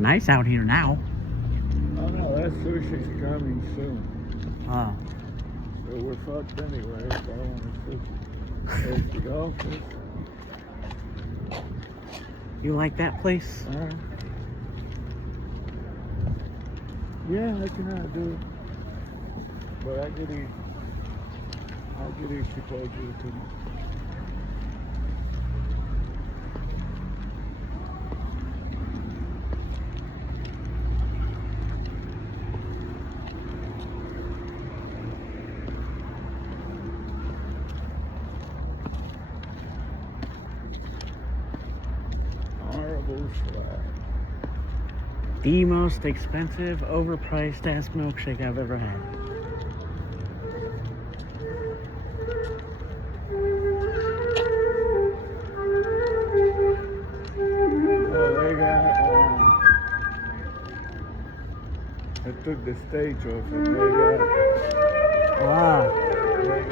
nice out here now. Oh no, that sushi's coming soon. Oh. So we're fucked anyway if I want sushi. There's the office. You like that place? Yeah, I can do it. But I could eat chipotle too. The most expensive, overpriced ass milkshake I've ever had. Oh, they got, I took the stage off and they got like,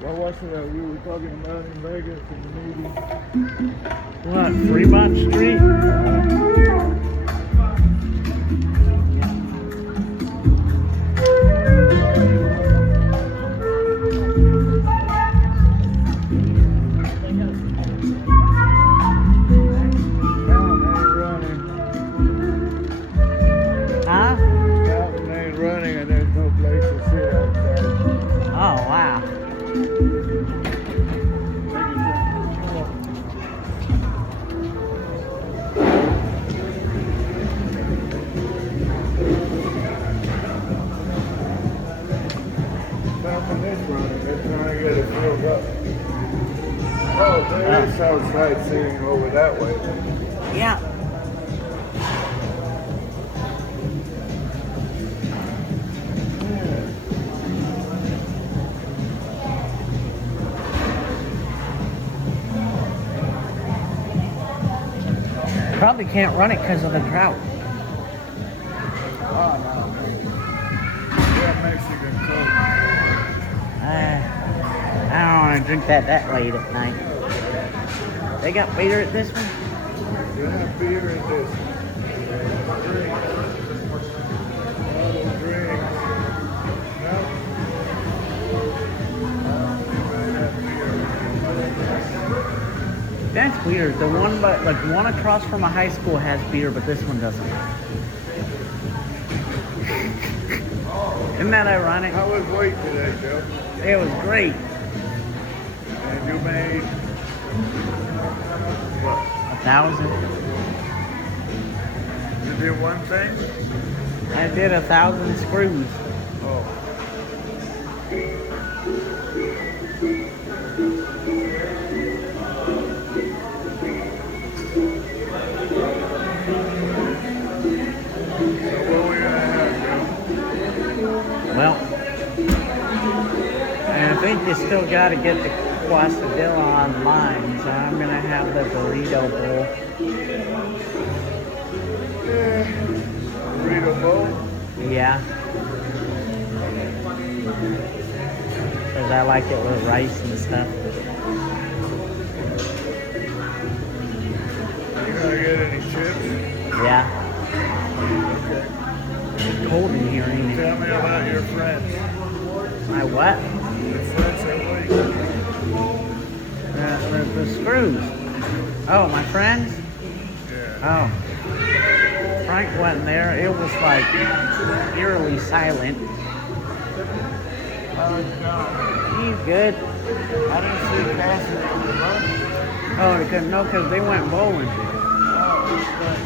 what was it that we were talking about in Vegas in the meeting? What, Fremont Street? Huh? Fountain ain't running and there's no place to sit outside. Oh, wow. Fountain is running. They're trying to get it filled up. Oh, there is outside sitting over that way. Yeah. Probably can't run it because of the drought. Oh, no. Yeah, Mexican Coke. I don't want to drink that late at night. They got beer at this one? You have beer in this. Drinks. Bottle drinks. No? That's weird. The one, but like one across from a high school has beer, but this one doesn't. Isn't that ironic? How was weight today, Joe? It was great. And you made what? 1,000. You did one thing? I did 1,000 screws. Oh. So what are we gonna have, Joe? Well, I think you still got to get the quesadilla online, so I'm gonna have the burrito bowl. Yeah. Burrito bowl? Yeah. Because I like it with rice and stuff. You gonna get any chips? Yeah. Okay. It's cold in here, ain't it? Tell me about your friends. My what? Your friends at work. The screws. Oh, my friends? Yeah. Oh. Frank wasn't there. It was like eerily silent. He's good. I didn't see Cassie on the bus. Oh, because they went bowling. Oh, okay.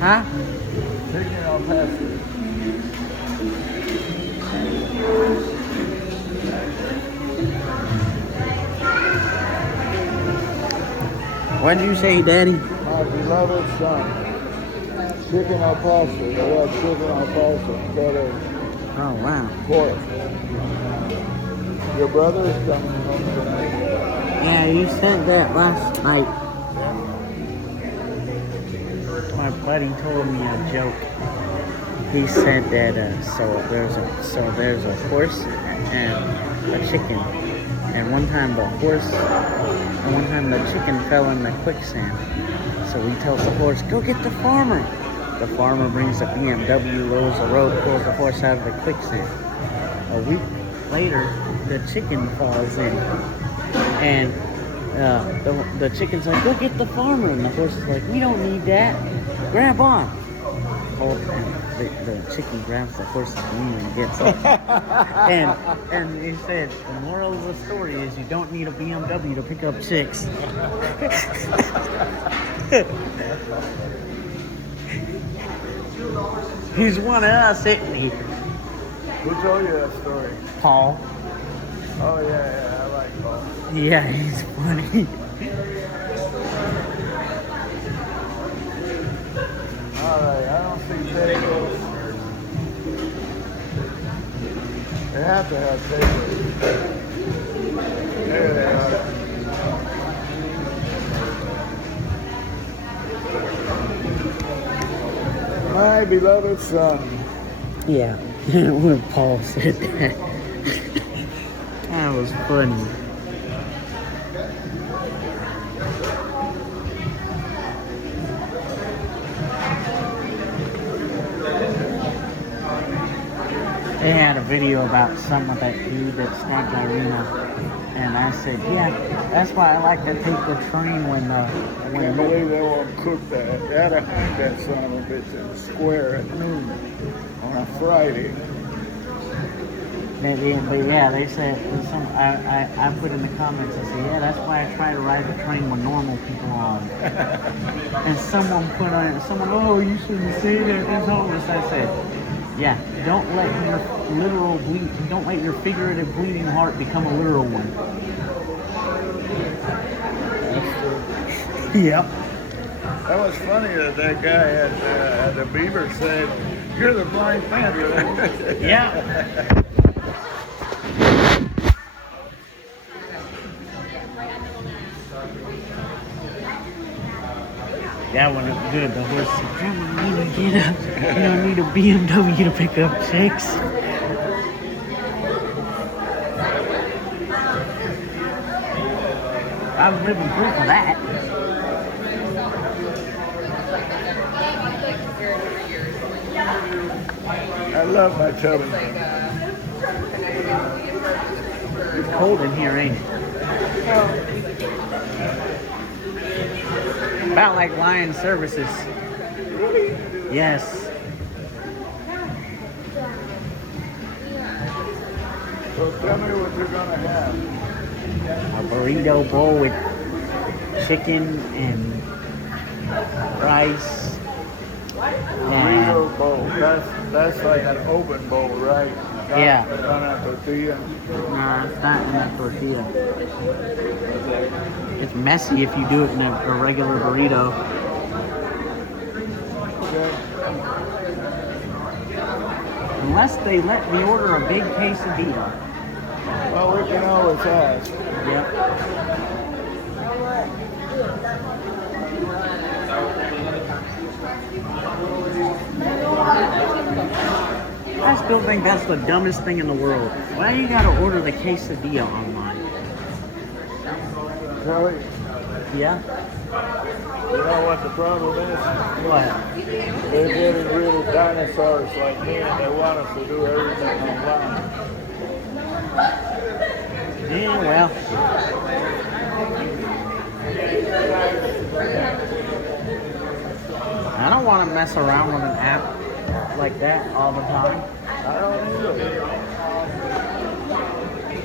Huh? Taking our passes. What did you say, Daddy? My beloved son. Chicken al pastor. They have chicken al pastor instead of Oh, wow. pork. Your brother is coming home tonight. Yeah, you sent that last night. My my buddy told me a joke. He said that there's a horse and a chicken, and one time the chicken fell in the quicksand. So he tells the horse, "Go get the farmer." The farmer brings a BMW, lowers the rope, pulls the horse out of the quicksand. A week later, the chicken falls in, and the chicken's like, "Go get the farmer," and the horse is like, "We don't need that. Grab on." And the chicken grabs the horse's wing and gets up. and he said, "The moral of the story is you don't need a BMW to pick up chicks." He's one of us, isn't he? Who told you that story? Paul. Oh, yeah, I like Paul. Yeah, he's funny. Alright, I don't see tables. They have to have tables. There they are. My beloved son. Yeah, when Paul said that. That was funny. They had a video about something with that dude that snagged Irina, and I said, yeah, that's why I like to take the train when I can't believe they won't cook that. They had to hang that son of a bitch in the square at noon on a Friday. But yeah, they said I put in the comments. I said, yeah, that's why I try to ride the train with normal people on. And someone put on oh, you shouldn't say that. It's homeless. I said, yeah, don't let your figurative bleeding heart become a literal one. Yep. That was funny that guy at the Beaver said, "You're the Blind Panther." Yeah. That one was good. The horse said, "Grandma, you need to get up. You don't need a BMW to pick up chicks." I'm living proof of that. I love my children. It's cold in here, ain't it? About like Lion Services. Really? Yes. So tell me what you're gonna have. A burrito bowl with chicken and rice. Burrito bowl. That's like an open bowl, right? Yeah. Not a tortilla. Nah, it's not in a tortilla. It's messy if you do it in a regular burrito. Okay. Unless they let me order a big quesadilla. Well, we can always ask. Yep. I still think that's the dumbest thing in the world. Why do you gotta order the quesadilla online? Kelly, Yeah? you know what the problem is? What? They're getting rid of dinosaurs like me, and they want us to do everything online. Yeah, well. I don't want to mess around with an app like that all the time. I don't either.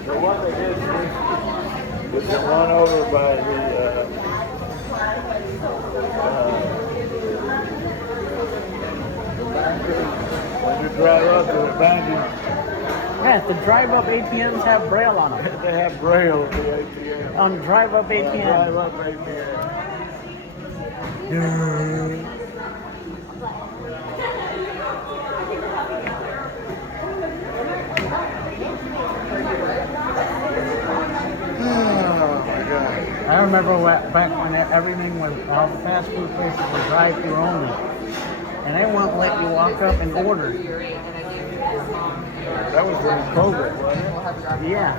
The one that gets me is the one over by the when you drive up to the banking, Yes, the drive-up ATMs have Braille on them. they have Braille at the ATM. On drive-up ATM. Drive up ATM. I remember back when everything was, all the fast food places were drive-through only. And they won't let you walk up and order. That was during COVID, wasn't it? Yeah.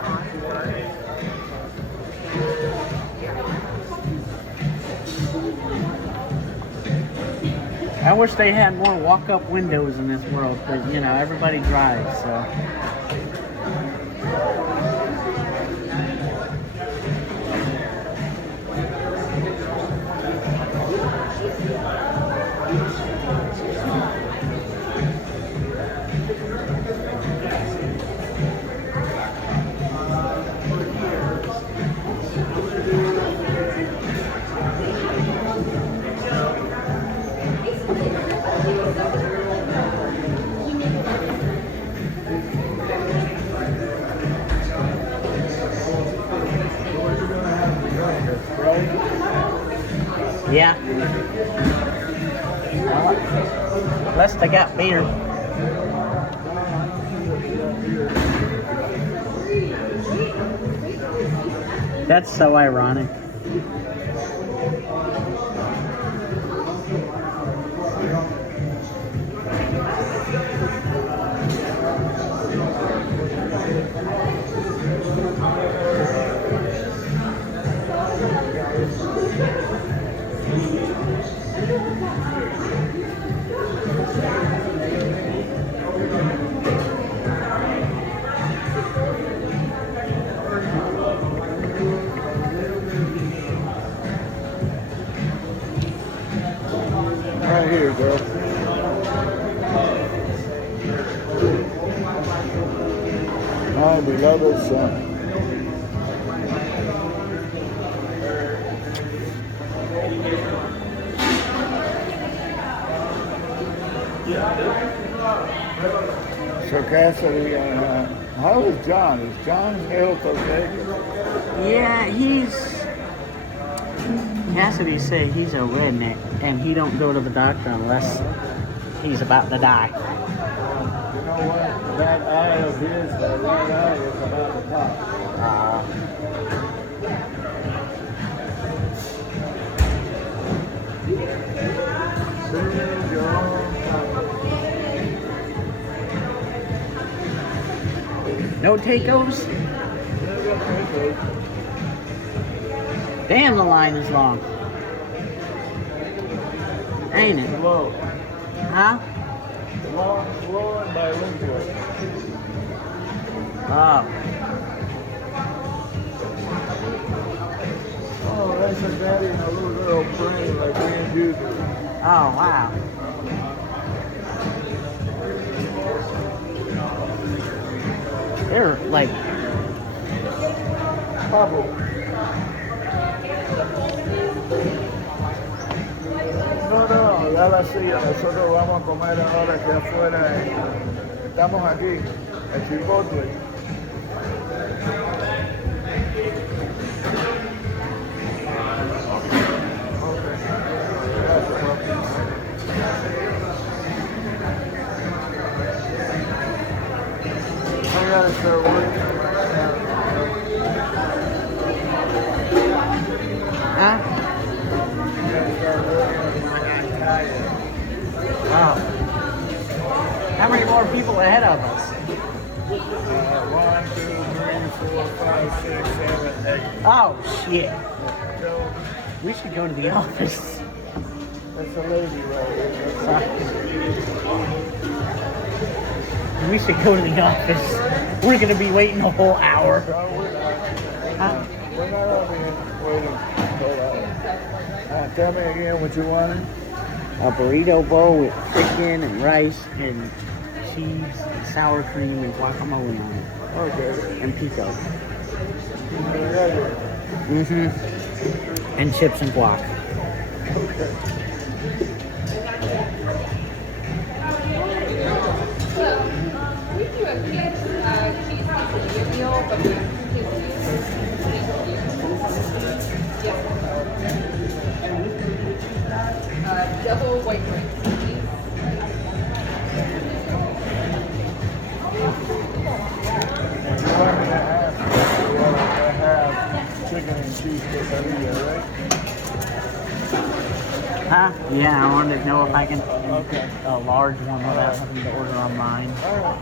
I wish they had more walk-up windows in this world, but you know, everybody drives, so. Yeah. Unless they got beer. That's so ironic. Right here, girl. My beloved son. So Cassidy, how is John? Is John's health okay? Yeah, Cassidy said he's a redneck and he don't go to the doctor unless he's about to die. You know what? That eye of his, that right eye is about to pop. No takeos? Damn, the line is long. Ain't it? Slow. Huh? Slow and bilingual. Oh. Oh, that's a daddy and a little girl praying like me and you do. Oh, wow. They're like Pablo. No, ya la silla, nosotros vamos a comer ahora aquí afuera. Estamos aquí, en Chipotle. I gotta start working. Huh? Wow. How many more people ahead of us? 1, 2, 3, 4, 5, 6, 7, 8. Oh, shit. So, We should go to the office. that's a lady right here. We should go to the office. We're gonna be waiting a whole hour. No, we're not. Huh? We're not over here waiting. Hold on. Tell me again what you wanted. A burrito bowl with chicken and rice and cheese and sour cream and guacamole on it. Okay. And pico. Yeah. Mm-hmm. And chips and guac. Okay. We do a cheese quesadilla meal, but we double white rice. You want me to have chicken and cheese quesadilla, Huh? Yeah, I wanted to know if I can Okay. a large one without having to order online. All right.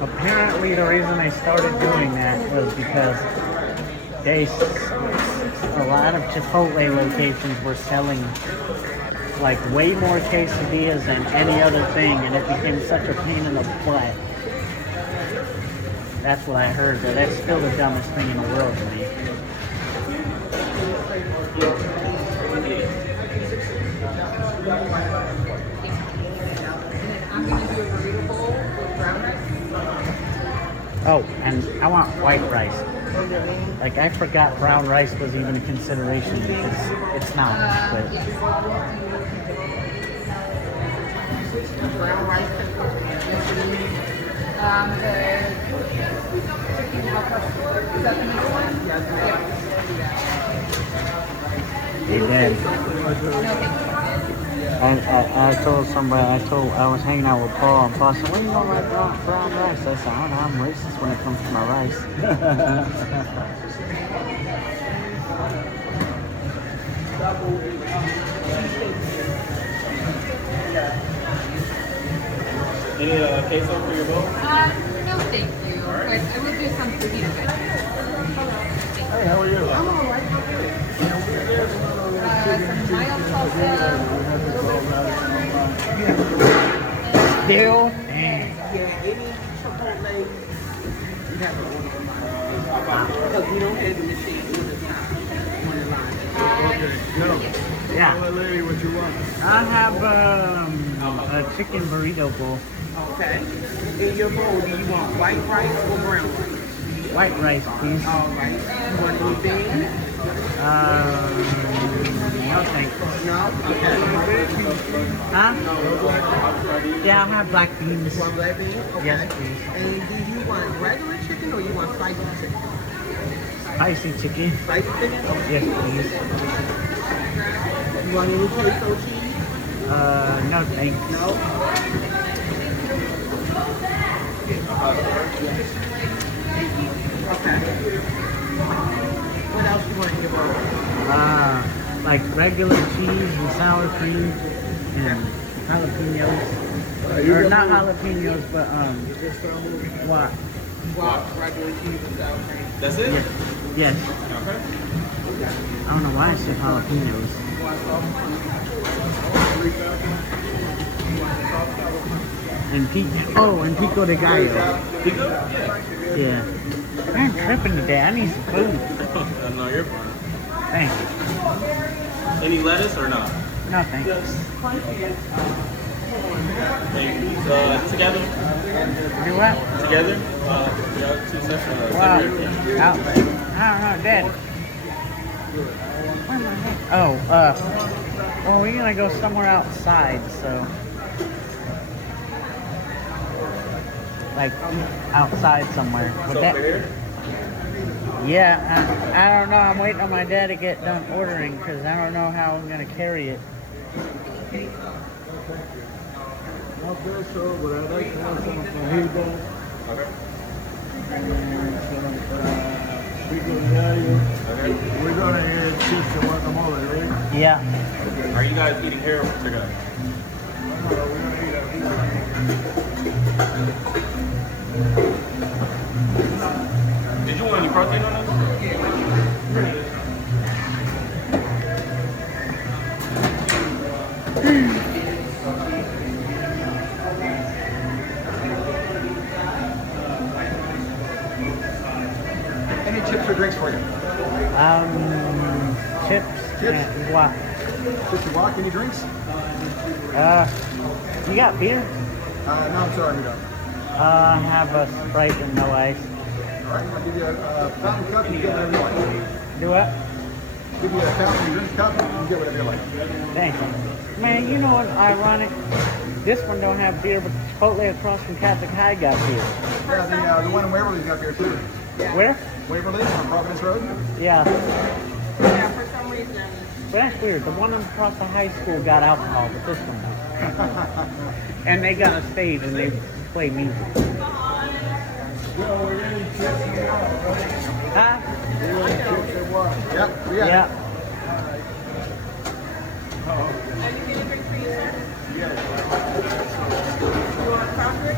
Apparently, the reason I started doing that was because a lot of Chipotle locations were selling like way more quesadillas than any other thing, and it became such a pain in the butt. That's what I heard, but that's still the dumbest thing in the world to me. I'm gonna do a burrito bowl with brown rice. Oh, and I want white rice. Like, I forgot brown rice was even a consideration because it's not. But Yes. Brown rice and the chicken hot pepper. Is that the next one? Yes. they did. No, thank you. I told somebody, I was hanging out with Paul, and Paul said, "What do you want like brown rice?" I said, "I don't know, I'm racist when it comes to my rice." Any queso for your bowl? No, thank you. But I will do some fajita veggies. Hey, how are you? I'm all right. Some mild salsa. Still? Yeah, any Chipotle, you have to order from because we don't have the machine on the top, on the line. Yeah. Tell the lady what you want. I have a chicken burrito bowl. Okay. In your bowl, do you want white rice or brown rice? White rice, please. All right. You want any beans? No thanks. No? Okay. Huh? Yeah, I'll have black beans. You want black beans? Okay. Yes, please. And do you want regular chicken or you want spicy chicken? Spicy chicken. Spicy chicken? Okay. Yes, please. You want any queso cheese? No thanks. No? Okay. What else you want in your bowl? Like regular cheese and sour cream and jalapenos. Or not jalapenos, but what? Regular cheese and sour cream. That's it? Yes. Yes. Okay. I don't know why I said jalapenos. And pico de gallo. Pico? Yeah. Yeah. I'm tripping today. I need some food. No, you're fine. Thanks. Any lettuce or not? No thanks. Thank you. Together? Do what? Together? Yeah, 2 separate. Wow. separate. I don't know, Dad. Where am I at? Oh, well, we're gonna go somewhere outside, so. Like, outside somewhere. Would So that- fair? Yeah, I don't know. I'm waiting on my dad to get done ordering because I don't know how I'm gonna carry it. Okay, so, but I'd like to have some fajita. Okay. And some pico de gallo. Okay. We're gonna add chips and guacamole, right? Yeah. Are you guys eating here or together? We're gonna eat Did you want any protein on this? Any chips or drinks for you? Chips. Chips? And what? Chips and guac, any drinks? You got beer? No, I'm sorry, we don't. I have a Sprite and no ice. All right, I'll give you a fountain cup and you get whatever you like. Do what? Give you a fountain drink cup and you can get whatever you like. Thanks. Man, you know what's ironic? This one don't have beer, but Chipotle across from Catholic High got beer. Yeah, the one in Waverly's got beer too. Where? Waverly on Providence Road. Yeah. Yeah, for some reason, That's weird. The one across the high school got alcohol, but this one doesn't. And they got a stage and they play music. Huh? Yep. Yeah. Are you getting drinks for you, sir? You want cranberry?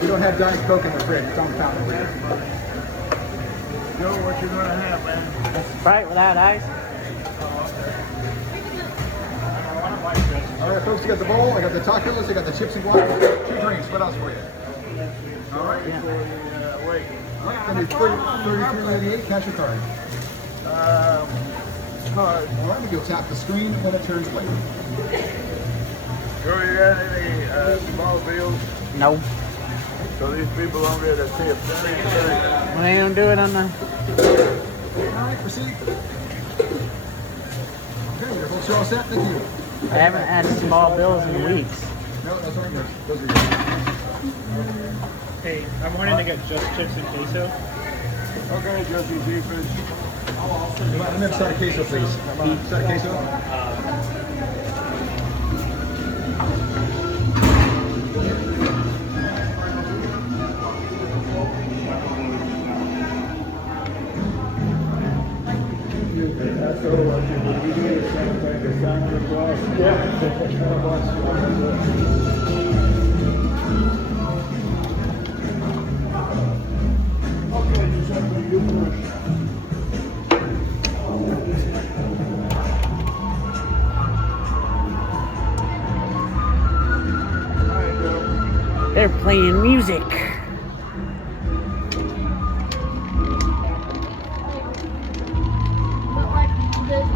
We don't have Diet Coke in the fridge. It's on the counter. Joe, what you gonna have, man? Sprite without ice. All right, folks, you got the bowl, I got the tacos, I got the chips and guac. 2 drinks. What else for you? All right. Wait. All right, gonna be 33.88. Cash or card? Card. All right, you'll tap the screen when it turns blue. Joe, you got any small bills? No. So these people don't get a tip. They don't do it on the. All right, proceed. Okay, your whole show all set. Thank you. I haven't had small bills in weeks. No, those aren't yours. Those are yours. Hey, I'm wanting to get just chips and queso. Okay, Jesse Jeepers. Let me have a side of queso, please. Side of queso. That's all what you do. You get something to sound across. They're playing music.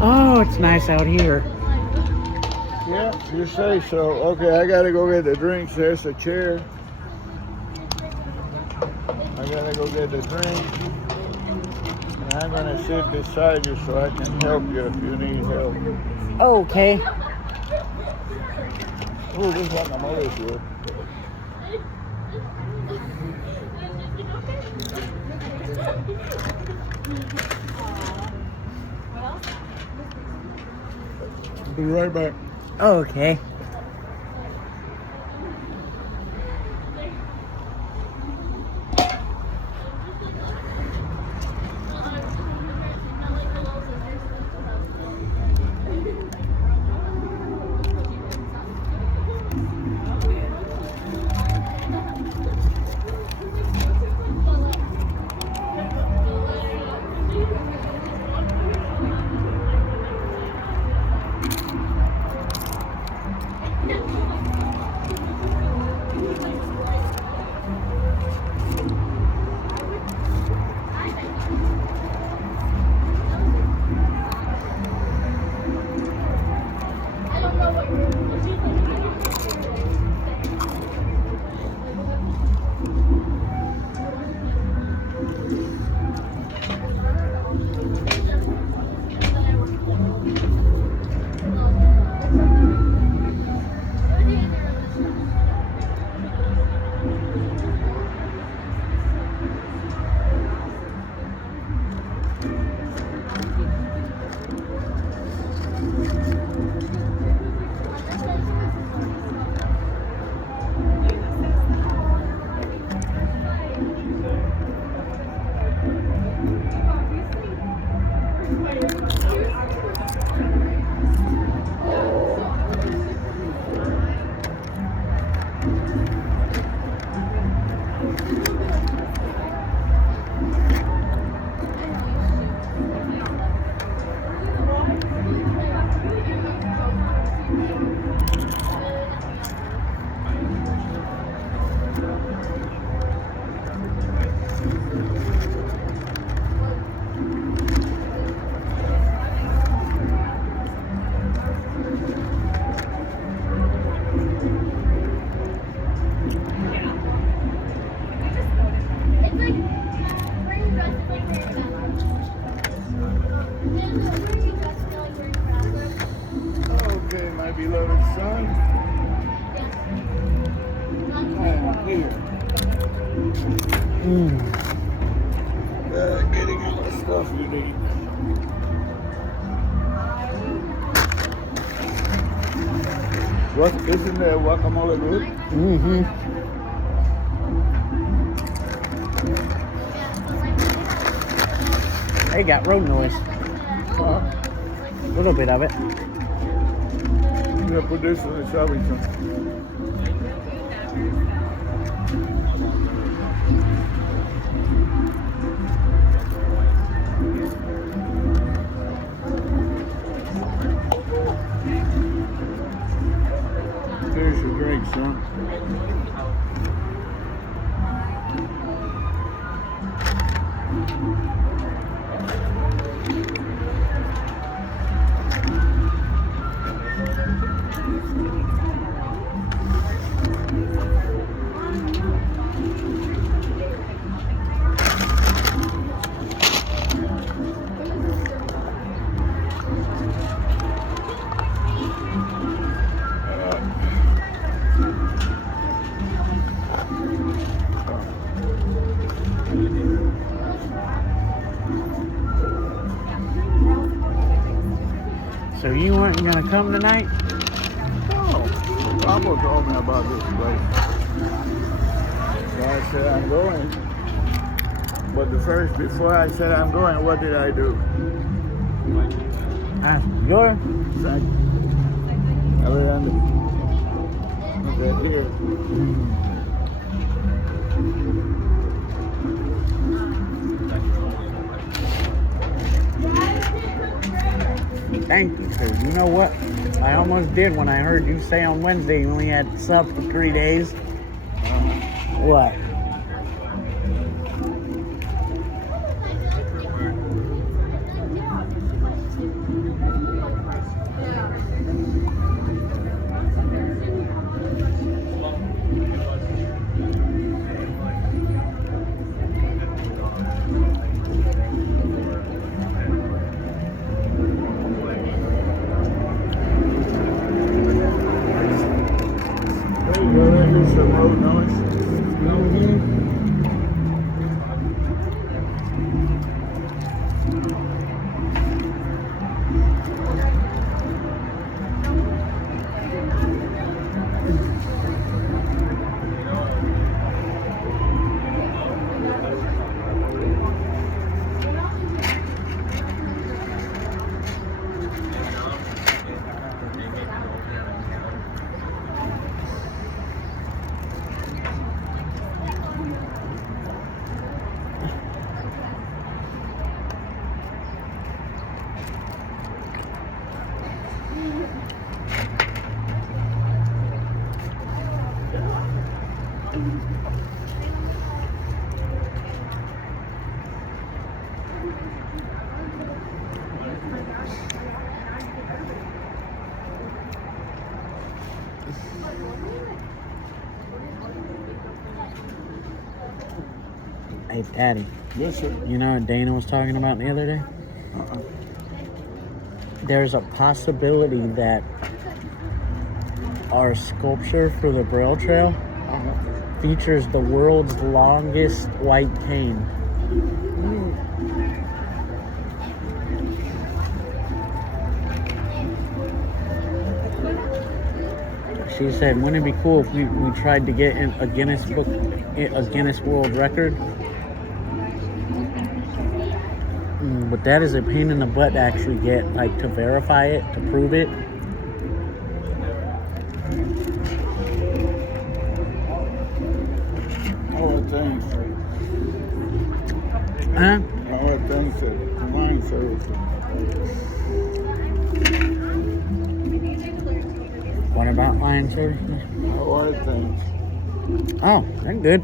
Oh, it's nice out here. Yeah, you say so. Okay, I gotta go get the drinks. There's a chair. I gotta go get the drinks. And I'm gonna sit beside you so I can help you if you need help. Okay. Oh, this is like my mother's wood. Be right back. Okay. Okay, my beloved son. I'm here. Getting all the stuff you need. What isn't there guacamole good? Mm-hmm. They got road noise. A little bit of it. Yeah, put this in the shabby trunk. There's your drink, son. So you weren't gonna come tonight? Oh, Papa told me about this place. So I said I'm going. But before I said I'm going, what did I do? Sure. Thank you. Other than here. Thank you, sir. You know what? I almost did when I heard you say on Wednesday you only had sub for 3 days. What? Some road noise. Hey, Daddy. Yes, sir. You know what Dana was talking about the other day? There's a possibility that our sculpture for the Braille Trail features the world's longest white cane. She said, wouldn't it be cool if we tried to get in a Guinness World Record? But that is a pain in the butt to actually get, like, to verify it, to prove it. How are things? Huh? How are things at wine service? What about line services? How are things? Oh, they're good.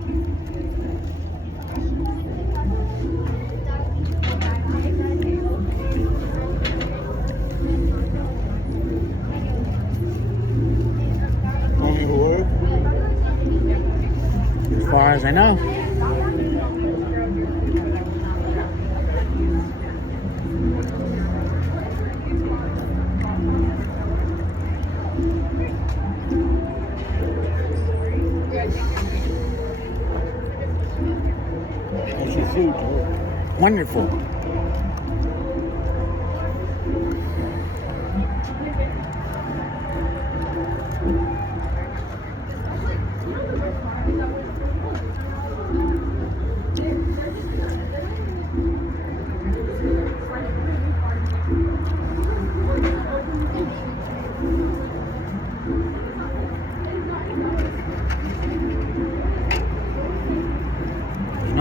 Only work? As far as I know. How's your food, Joe? Wonderful.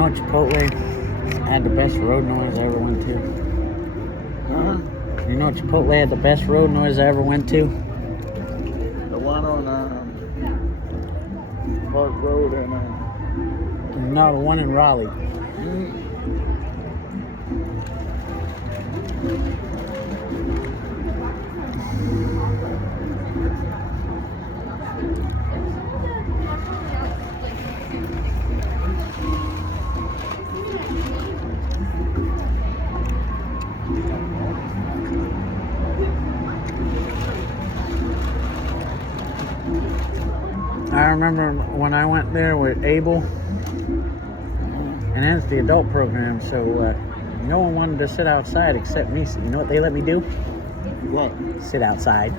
know Chipotle had the best road noise I ever went to? Huh? You know Chipotle had the best road noise I ever went to? The one on Park Road and No, the one in Raleigh. I remember when I went there with Abel, and it's the adult program, so no one wanted to sit outside except me. So you know what they let me do? what? Sit outside.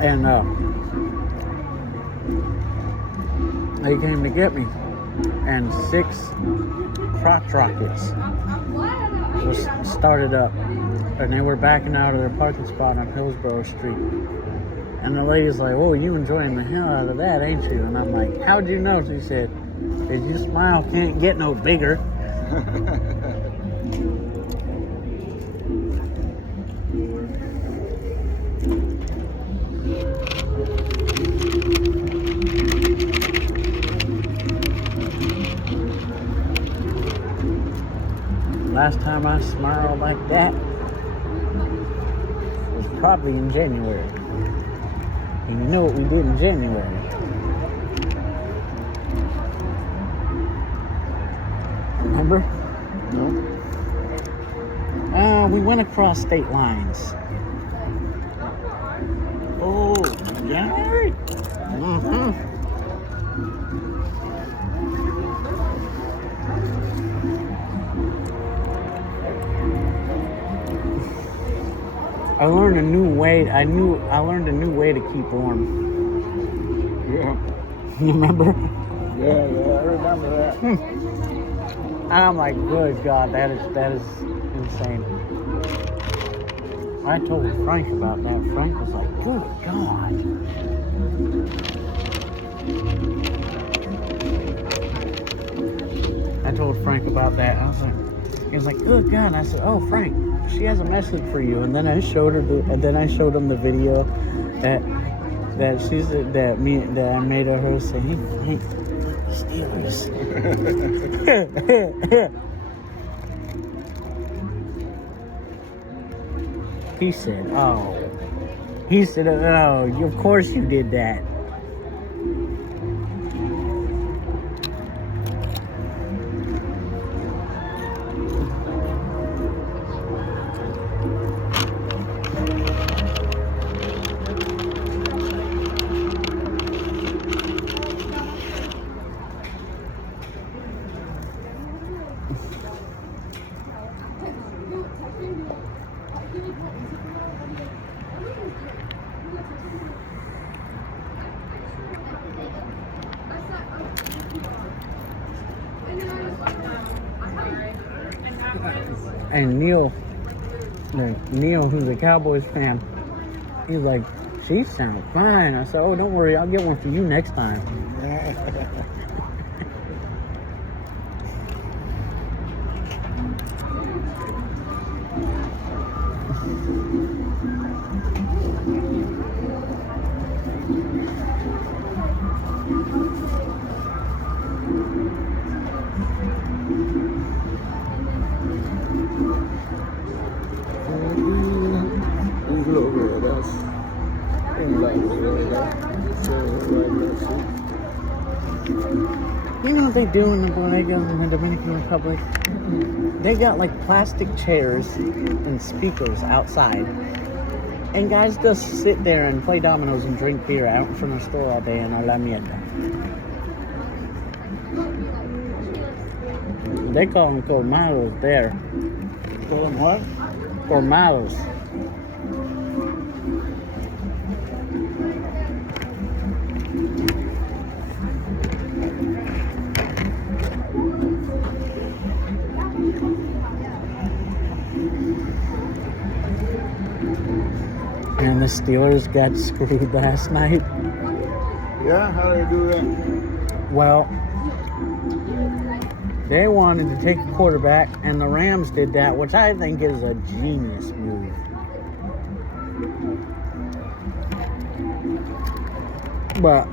And they came to get me, and 6 crotch rockets was started up, and they were backing out of their parking spot on Hillsborough Street. And the lady's like, "Oh, you enjoying the hell out of that, ain't you?" And I'm like, "How'd you know?" She said, "Did you smile can't get no bigger." Last time I smiled like that was probably in January. And you know what we did in January? Remember? No. We went across state lines. Oh, January? Mm-hmm. I learned a new way. I learned a new way to keep warm. Yeah. You remember? Yeah, I remember that. I'm like, good God, that is insane. I told Frank about that. Frank was like, good God. I told Frank about that. He was like, good God. And I said, oh, Frank, she has a message for you. And then I showed him the video that I made of her say, hey, Steelers. He said, oh, of course you did that. And Neil, who's a Cowboys fan, he's like, she sounds fine. I said, oh, don't worry, I'll get one for you next time. You know what they do in the bodegas in the Dominican Republic? They got like plastic chairs and speakers outside. And guys just sit there and play dominoes and drink beer out in front of the store all day and a la mierda. They call them colmados there. Tell them what? Colmados. And the Steelers got screwed last night. Yeah, how do they do that? Well, they wanted to take a quarterback, and the Rams did that, which I think is a genius move. But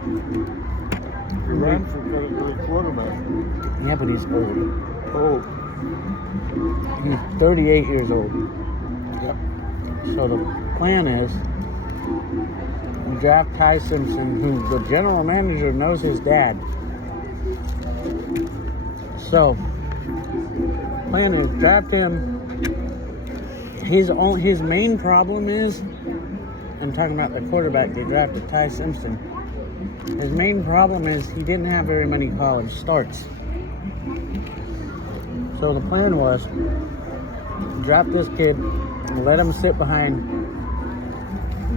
The Rams have got a good quarterback. yeah, but he's old. Oh, He's 38 years old. yep. So the plan is draft Ty Simpson, who the general manager knows his dad. So plan is draft him. His main problem is, I'm talking about the quarterback they drafted, Ty Simpson. His main problem is he didn't have very many college starts. So the plan was draft this kid and let him sit behind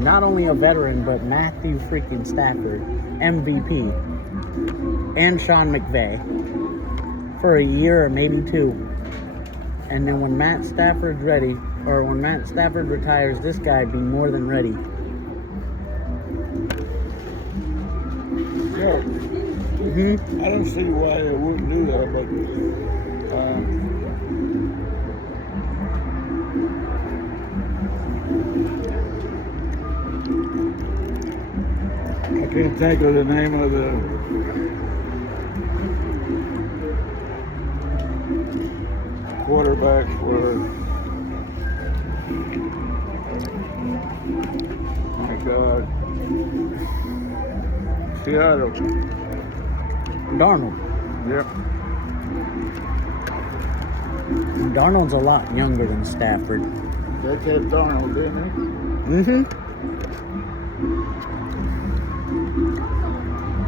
not only a veteran, but Matthew freaking Stafford, MVP, and Sean McVay for a year or maybe two. And then when Matt Stafford's ready, or when Matt Stafford retires, this guy be more than ready. Yeah. I don't see why they wouldn't do that, but I can't think of the name of the quarterback for, my God, Seattle. Darnold. Yep. Darnold's a lot younger than Stafford. They kept Darnold, didn't they? Mm-hmm.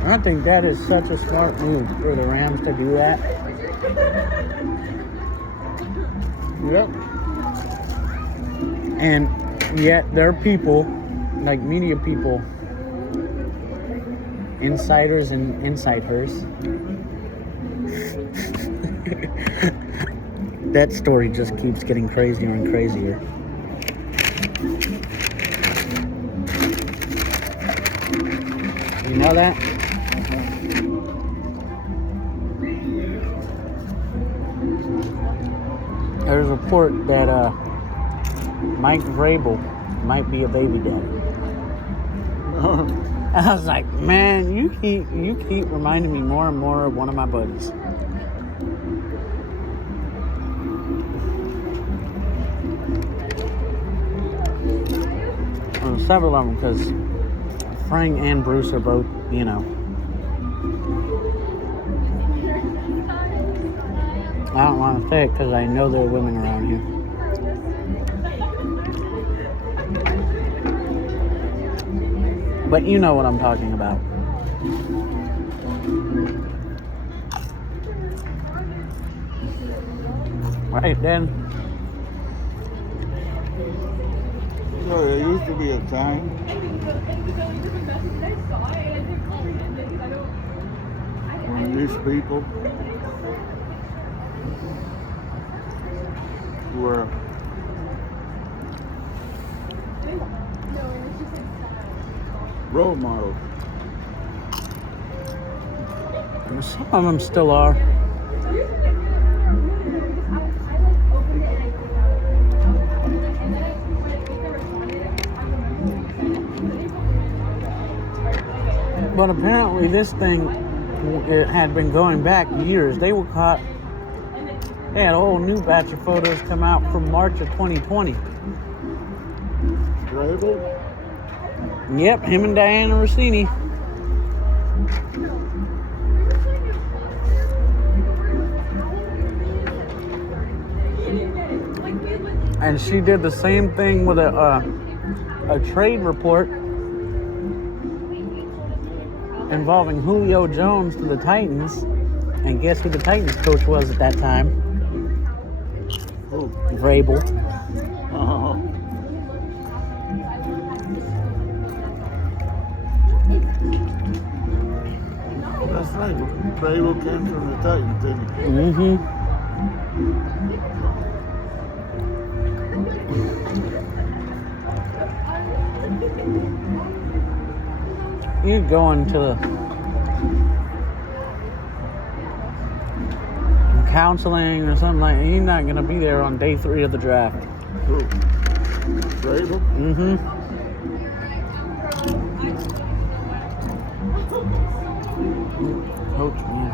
I think that is such a smart move for the Rams to do that. Yep. And yet their people, like media people, insiders and insiders, that story just keeps getting crazier and crazier. You know that? There's a report that Mike Vrabel might be a baby daddy. I was like, man, you keep reminding me more and more of one of my buddies. Well, several of them, because Frank and Bruce are both, you know. I don't want to say it because I know there are women around here. But you know what I'm talking about. Right then. So there used to be a time when these people were role models. Some of them still are. But apparently this thing, it had been going back years. They were caught. They had a whole new batch of photos come out from March of 2020. Vrabel? Yep, him and Diana Rossini. And she did the same thing with a trade report involving Julio Jones to the Titans. And guess who the Titans coach was at that time? Who? Vrabel. Oh. That's right. Vrabel came from the Titans, didn't he? Mm-hmm. you're going to counseling or something like that. You're not going to be there on day 3 of the draft. Who? Grable? Mm-hmm. Coach, man.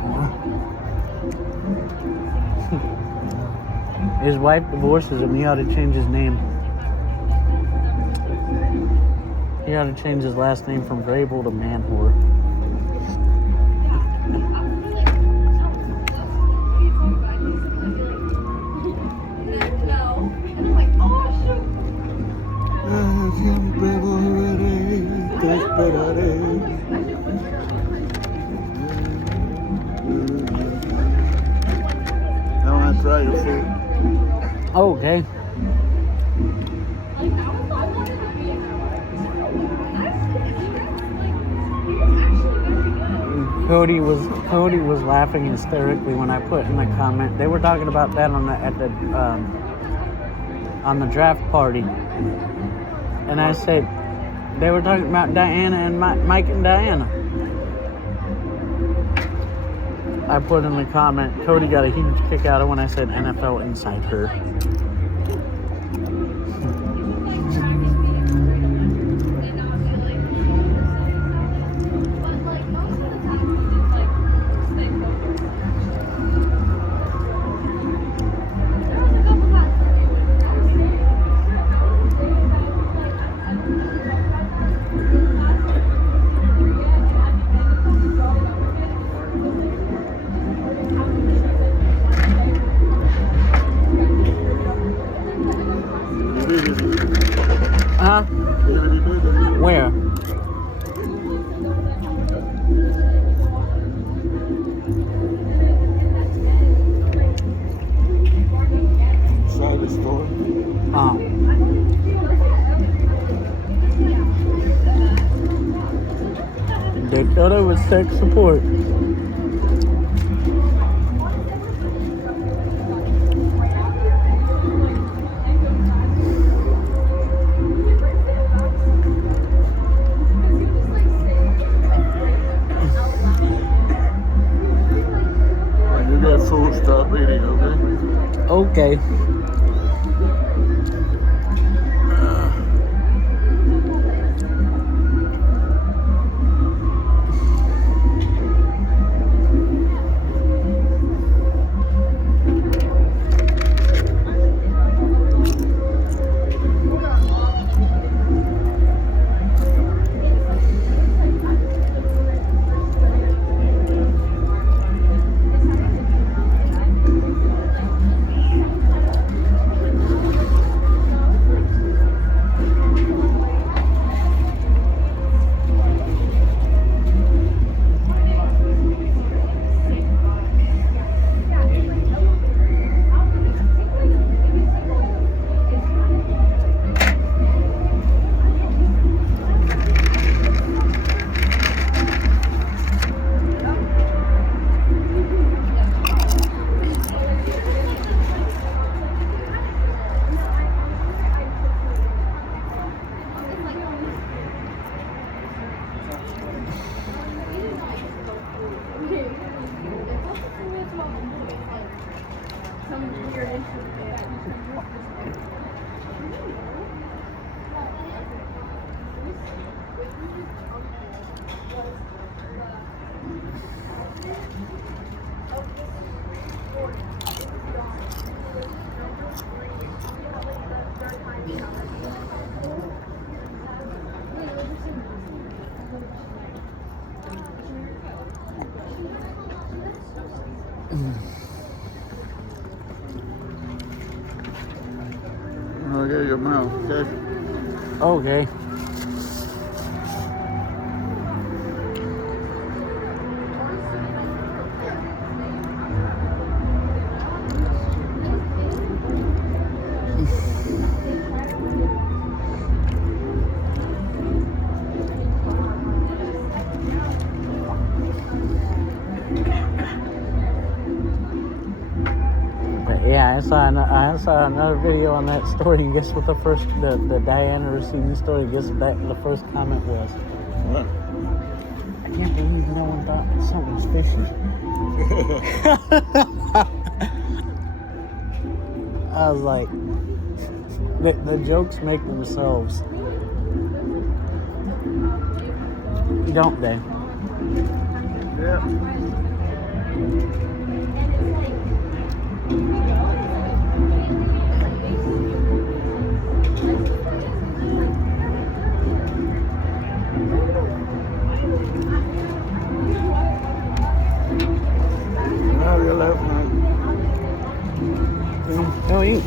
His wife divorces him. He ought to change his name. He ought to change his last name from Grable to Man Whore. I want to try your food. Okay. Cody was laughing hysterically when I put in the comment. They were talking about that on the draft party, and I said they were talking about Diana and Mike and Diana. I put in the comment, Cody got a huge kick out of when I said NFL Insider. Huh? Where? Inside the store. They thought it was sex support. When you get food, stop eating, okay? Okay. I'll get your mouth, okay? Okay. Yeah, I saw another video on that story. And guess what the Diana receiving story? Guess what the first comment was? What? can't believe no one thought something was fishy. I was like, the jokes make themselves, don't they? Yeah. Now you left me. How are you?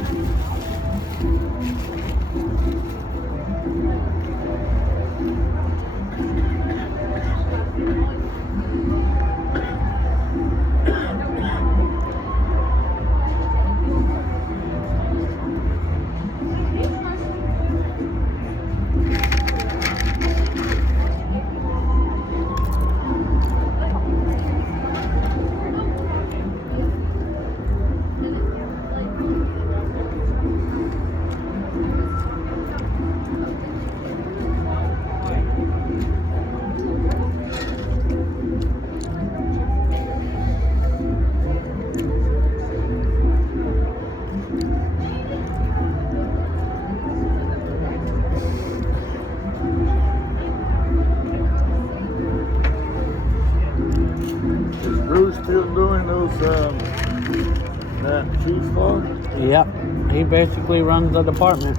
Is Bruce still doing those, that cheese farm? Yep. He basically runs the department.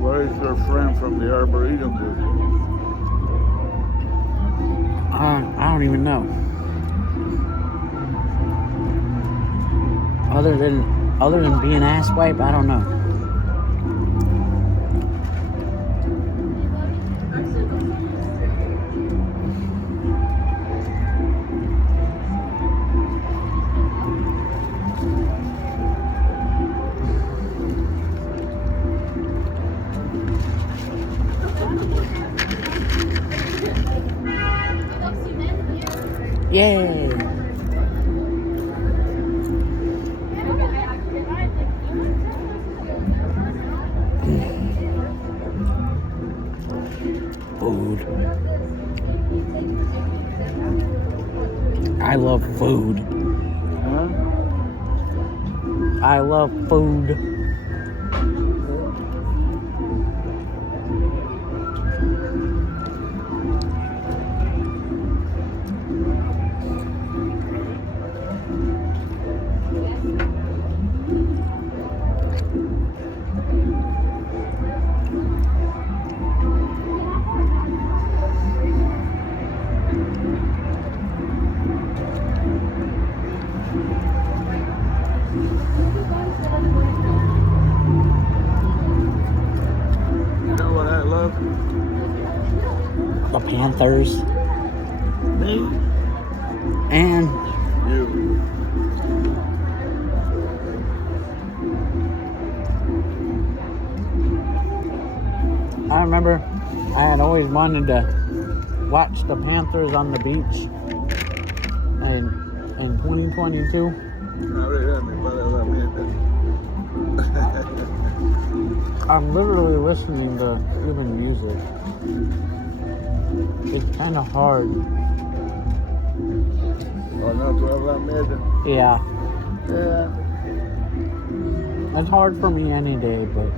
Where's your friend from the Arboretum group? I don't even know. Other than being asswipe, I don't know. Yay! Food. I love food. Huh? I love food. You know what I love? The Panthers Me? and You. I remember I had always wanted to watch the Panthers on the beach in 2022. I'm literally listening to even music. It's kind of hard. Oh, no, to hablar mierda. Yeah, Yeah. it's hard for me any day, but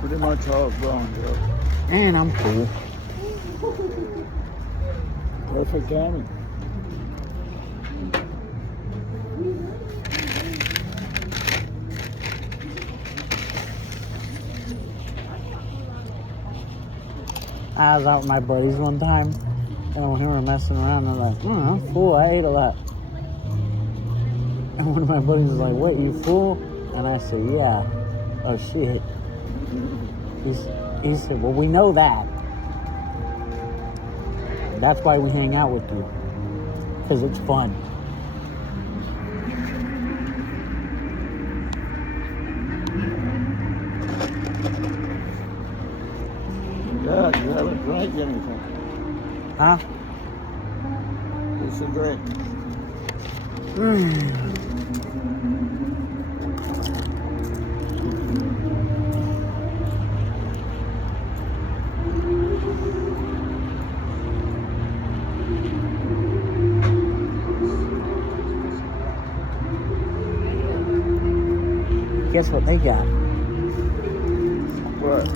Pretty much all grown, Joe. and I'm cool. Perfect timing. I was out with my buddies one time, and we were messing around, and I'm like, I'm full, I ate a lot. And one of my buddies was like, what, you full? And I said, yeah. Oh, shit. He said, well, we know that. That's why we hang out with you. Because it's fun. Yeah, you haven't drank anything. Huh? It's a drink. Guess what they got? What?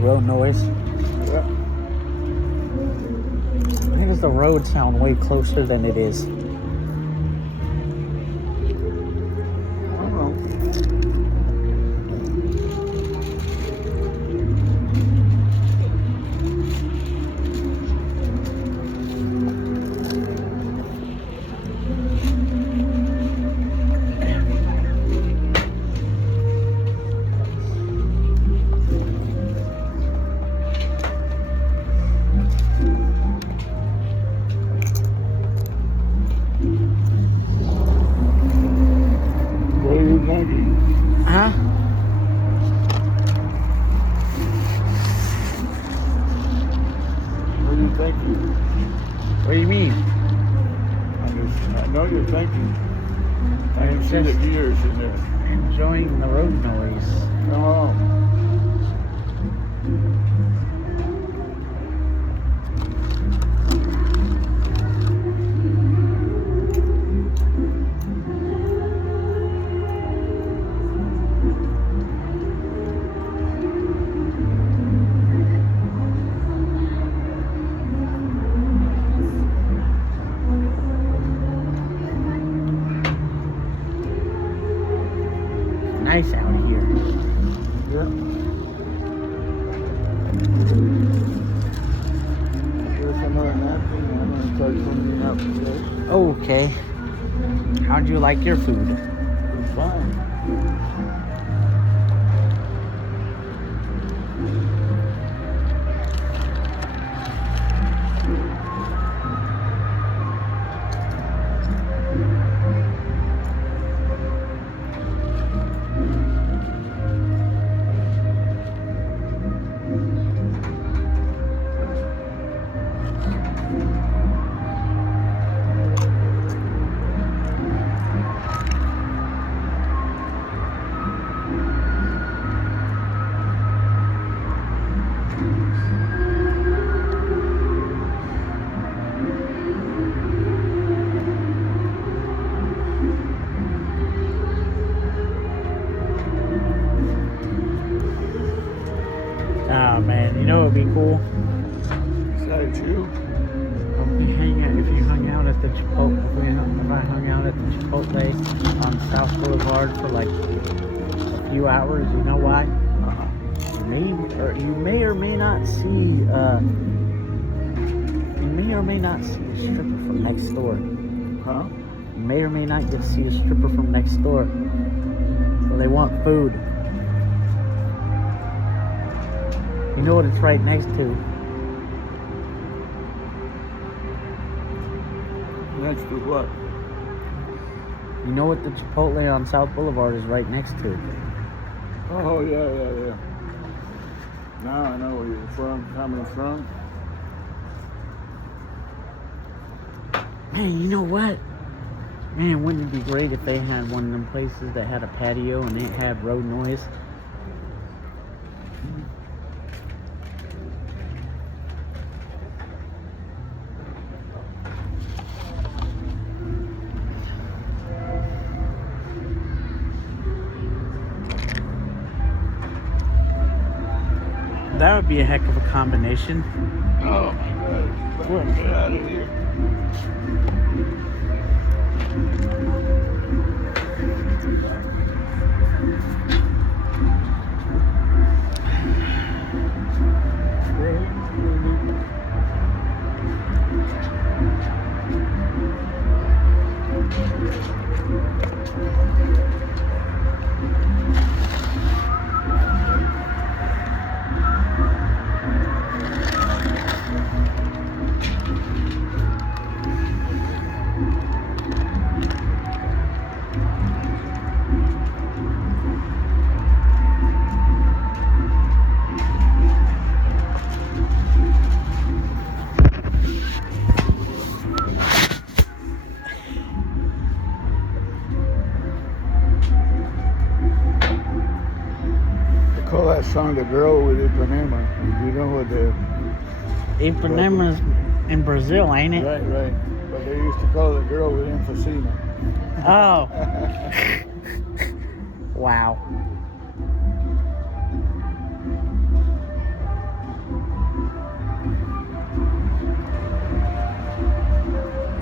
Road noise. Yeah. I think it's the road sound way closer than it is. I don't know. Huh? What are you thinking? What do you mean? I know you're thinking. I can see the gears in there. Enjoying the road noise. Oh. Nice out here. Yeah. Here's another napkin. I'm going to start cleaning up today. Okay. How'd you like your food? It's fine. Oh man, you know what would be cool? Besides you. If you hung out at the Chipotle, if I hung out at the Chipotle on South Boulevard for like a few hours, you know why? You may or may not see a stripper from next door. Huh? You may or may not get to see a stripper from next door. So they want food. You know what it's right next to? Next to what? You know what the Chipotle on South Boulevard is right next to? Oh, yeah. Now I know where you're coming from. Man, you know what? Man, wouldn't it be great if they had one of them places that had a patio and it had road noise? That would be a heck of a combination. Oh my God. Let's get out of here. call that song The Girl with Ipanema. You know what the... Ipanema's in Brazil, ain't it? Right. But they used to call the girl with emphysema. Oh. Wow.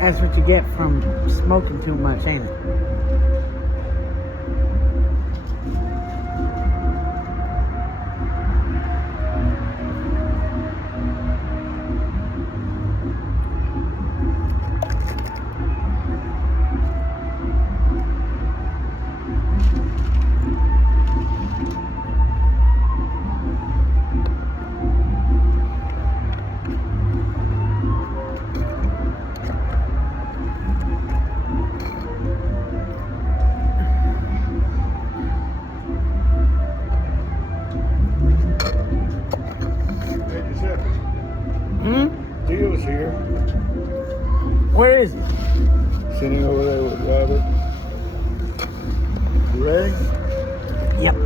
That's what you get from smoking too much, ain't it? Hey, Giuseppe. Hmm? Theo's here. Where is he? Sitting over there with Robert. You ready? Yep.